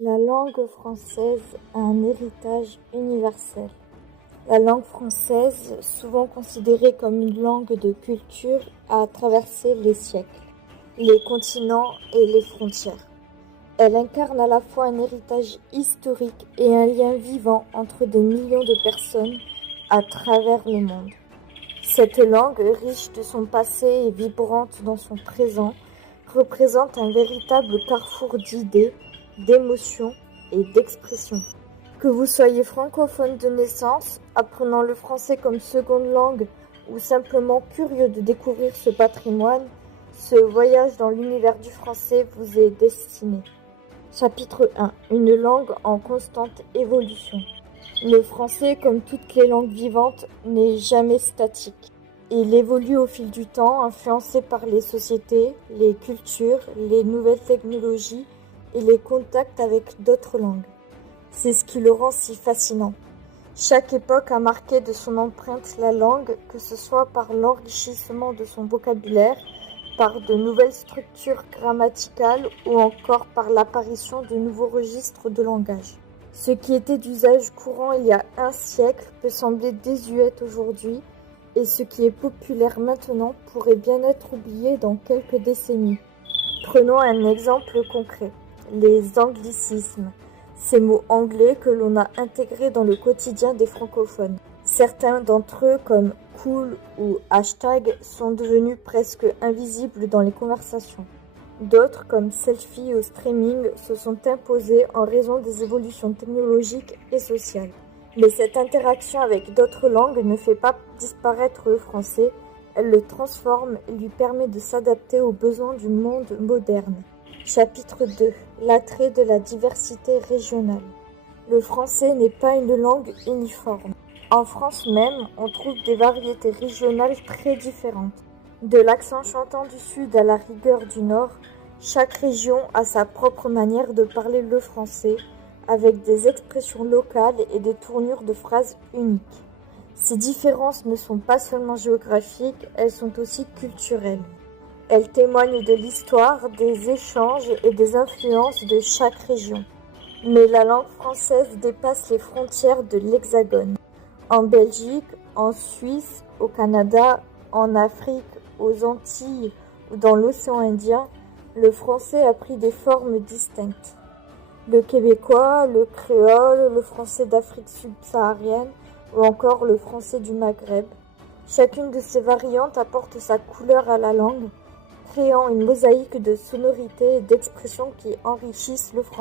La langue française a un héritage universel. La langue française, souvent considérée comme une langue de culture, a traversé les siècles, les continents et les frontières. Elle incarne à la fois un héritage historique et un lien vivant entre des millions de personnes à travers le monde. Cette langue, riche de son passé et vibrante dans son présent, représente un véritable carrefour d'idées, d'émotions et d'expressions. Que vous soyez francophone de naissance, apprenant le français comme seconde langue ou simplement curieux de découvrir ce patrimoine, ce voyage dans l'univers du français vous est destiné. Chapitre 1. Une langue en constante évolution. Le français, comme toutes les langues vivantes, n'est jamais statique. Il évolue au fil du temps, influencé par les sociétés, les cultures, les nouvelles technologies et les contacts avec d'autres langues. C'est ce qui le rend si fascinant. Chaque époque a marqué de son empreinte la langue, que ce soit par l'enrichissement de son vocabulaire, par de nouvelles structures grammaticales ou encore par l'apparition de nouveaux registres de langage. Ce qui était d'usage courant il y a un siècle peut sembler désuet aujourd'hui, et ce qui est populaire maintenant pourrait bien être oublié dans quelques décennies. Prenons un exemple concret, les anglicismes, ces mots anglais que l'on a intégrés dans le quotidien des francophones. Certains d'entre eux, comme cool ou hashtag, sont devenus presque invisibles dans les conversations. D'autres, comme selfie ou streaming, se sont imposés en raison des évolutions technologiques et sociales. Mais cette interaction avec d'autres langues ne fait pas disparaître le français, elle le transforme et lui permet de s'adapter aux besoins du monde moderne. Chapitre 2. L'attrait de la diversité régionale. Le français n'est pas une langue uniforme. En France même, on trouve des variétés régionales très différentes. De l'accent chantant du sud à la rigueur du nord, chaque région a sa propre manière de parler le français, avec des expressions locales et des tournures de phrases uniques. Ces différences ne sont pas seulement géographiques, elles sont aussi culturelles. Elles témoignent de l'histoire, des échanges et des influences de chaque région. Mais la langue française dépasse les frontières de l'Hexagone. En Belgique, en Suisse, au Canada, en Afrique, aux Antilles ou dans l'océan Indien, le français a pris des formes distinctes. Le québécois, le créole, le français d'Afrique subsaharienne ou encore le français du Maghreb. Chacune de ces variantes apporte sa couleur à la langue, créant une mosaïque de sonorités et d'expressions qui enrichissent le français.